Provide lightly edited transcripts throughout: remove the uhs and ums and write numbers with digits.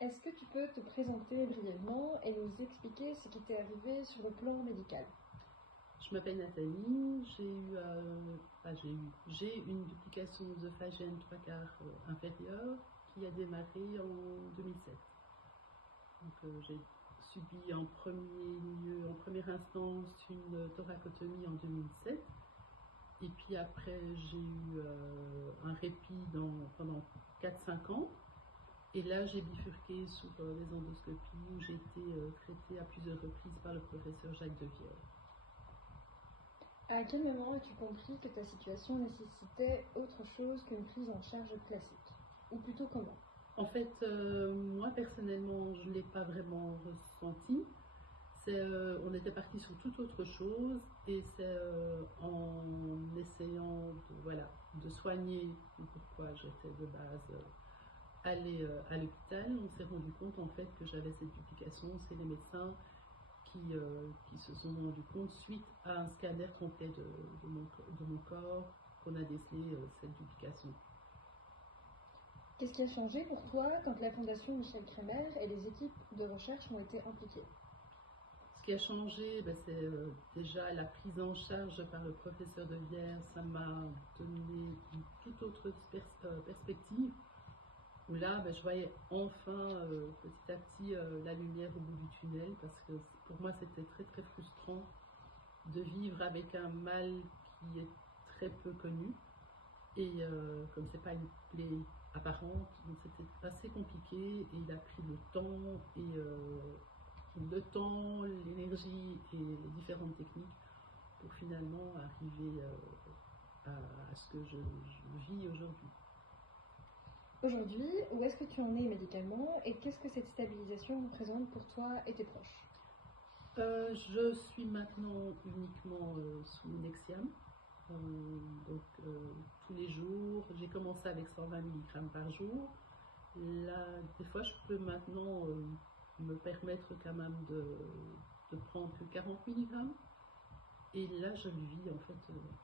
Est-ce que tu peux te présenter brièvement et nous expliquer ce qui t'est arrivé sur le plan médical? Je m'appelle Nathalie, j'ai une duplication œsophagienne 3/4 inférieure qui a démarré en 2007. Donc j'ai subi en première instance une thoracotomie en 2007. Et puis après, j'ai eu un répit pendant 4-5 ans. Et là, j'ai bifurqué sur les endoscopies où j'ai été traitée à plusieurs reprises par le professeur Jacques Devière. À quel moment as-tu compris que ta situation nécessitait autre chose qu'une prise en charge classique? Ou plutôt comment? En fait, moi personnellement, je ne l'ai pas vraiment ressenti. On était parti sur toute autre chose et c'est en essayant de soigner pourquoi j'étais de base allée à l'hôpital, on s'est rendu compte en fait que j'avais cette duplication. C'est les médecins qui se sont rendus compte suite à un scanner complet de mon corps qu'on a décelé cette duplication. Qu'est-ce qui a changé pour toi quand la Fondation Michel Kremer et les équipes de recherche ont été impliquées? Ce qui a changé, c'est déjà la prise en charge par le professeur Devière. Ça m'a donné une toute autre perspective, où là, je voyais enfin petit à petit la lumière au bout du tunnel, parce que pour moi, c'était très très frustrant de vivre avec un mal qui est très peu connu. Et comme c'est pas une plaie apparente, donc c'était assez compliqué, et il a pris le temps, l'énergie et les différentes techniques pour finalement arriver à ce que je vis aujourd'hui. Aujourd'hui, où est-ce que tu en es médicalement et qu'est-ce que cette stabilisation représente pour toi et tes proches? Je suis maintenant uniquement sous Nexium. Tous les jours, j'ai commencé avec 120 mg par jour. Là, des fois, je peux maintenant me permettre quand même de prendre que 40 mg. Et là, je le vis en fait,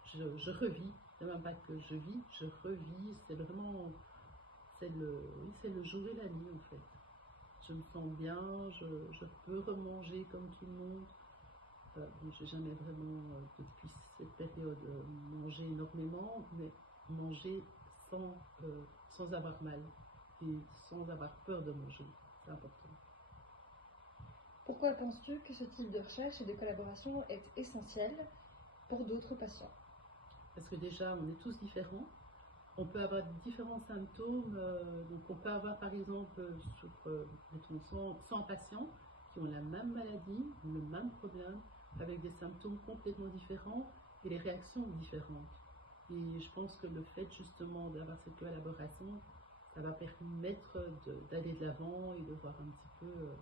je revis. C'est même pas que je vis, je revis. C'est vraiment, c'est le jour et la nuit en fait. Je me sens bien, je peux remanger comme tout le monde. J'ai jamais vraiment, depuis cette période, mangé énormément, mais manger sans avoir mal et sans avoir peur de manger, c'est important. Pourquoi penses-tu que ce type de recherche et de collaboration est essentiel pour d'autres patients? Parce que déjà, on est tous différents. On peut avoir différents symptômes. Donc on peut avoir par exemple sur 100 patients qui ont la même maladie, le même problème, avec des symptômes complètement différents et les réactions différentes. Et je pense que le fait justement d'avoir cette collaboration, ça va permettre d'aller de l'avant et de voir un petit peu,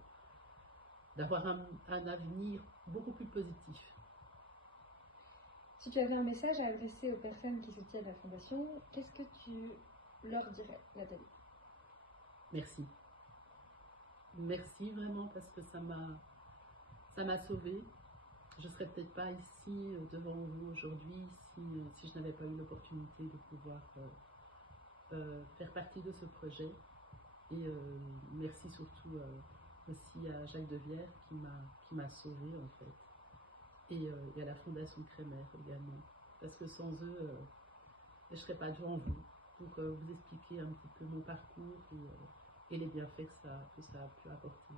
d'avoir un avenir beaucoup plus positif. Si tu avais un message à adresser aux personnes qui soutiennent la Fondation, qu'est-ce que tu leur dirais, Nathalie? Merci. Merci vraiment, parce que ça m'a sauvée. Je ne serais peut-être pas ici devant vous aujourd'hui si je n'avais pas eu l'opportunité de pouvoir faire partie de ce projet. Et merci surtout aussi à Jacques Devière qui m'a sauvée en fait. Et à la Fondation Kremer également. Parce que sans eux, je ne serais pas devant vous pour vous expliquer un petit peu mon parcours et les bienfaits que ça a pu apporter.